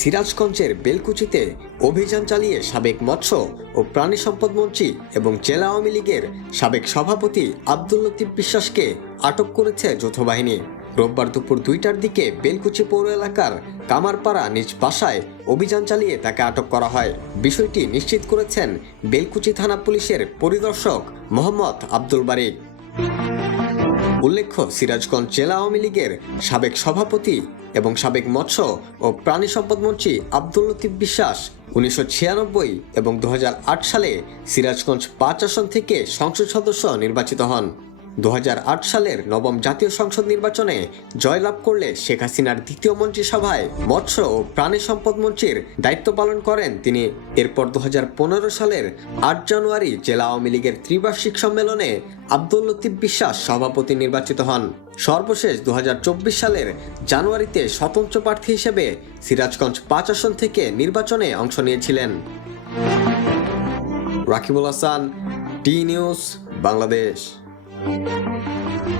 সিরাজগঞ্জের বেলকুচিতে অভিযান চালিয়ে সাবেক মৎস্য ও প্রাণী সম্পদ মন্ত্রী এবং জেলা আওয়ামী লীগের সাবেক সভাপতি আব্দুল লতিফ বিশ্বাসকে আটক করেছে যৌথ বাহিনী রোববার দুপুর দুইটার দিকে বেলকুচি পৌর এলাকার কামারপাড়া নিজ বাসায় অভিযান চালিয়ে তাকে আটক করা হয়। বিষয়টি নিশ্চিত করেছেন বেলকুচি থানা পুলিশের পরিদর্শক মোহাম্মদ আব্দুল বারিক। উল্লেখ্য, সিরাজগঞ্জ জেলা আওয়ামী লীগের সাবেক সভাপতি এবং সাবেক মৎস্য ও প্রাণী সম্পদ মন্ত্রী আব্দুল লতিফ বিশ্বাস উনিশশো ছিয়ানব্বই এবং দু হাজার আট সালে সিরাজগঞ্জ পাঁচ আসন থেকে সংসদ সদস্য নির্বাচিত হন। দু হাজার আট সালের নবম জাতীয় সংসদ নির্বাচনে জয়লাভ করলে শেখ হাসিনার দ্বিতীয় মন্ত্রিসভায় মৎস্য ও প্রাণী সম্পদ মন্ত্রীর দায়িত্ব পালন করেন তিনি। এরপর দু হাজার পনেরো সালের আট জানুয়ারি জেলা আওয়ামী লীগের ত্রিবার্ষিক সম্মেলনে আব্দুল লতিফ বিশ্বাস সভাপতি নির্বাচিত হন। সর্বশেষ দু হাজার চব্বিশ সালের জানুয়ারিতে স্বতন্ত্র প্রার্থী হিসেবে সিরাজগঞ্জ পাঁচ আসন থেকে নির্বাচনে অংশ নিয়েছিলেন। Rakibul Hasan T news, Bangladesh. Thank you.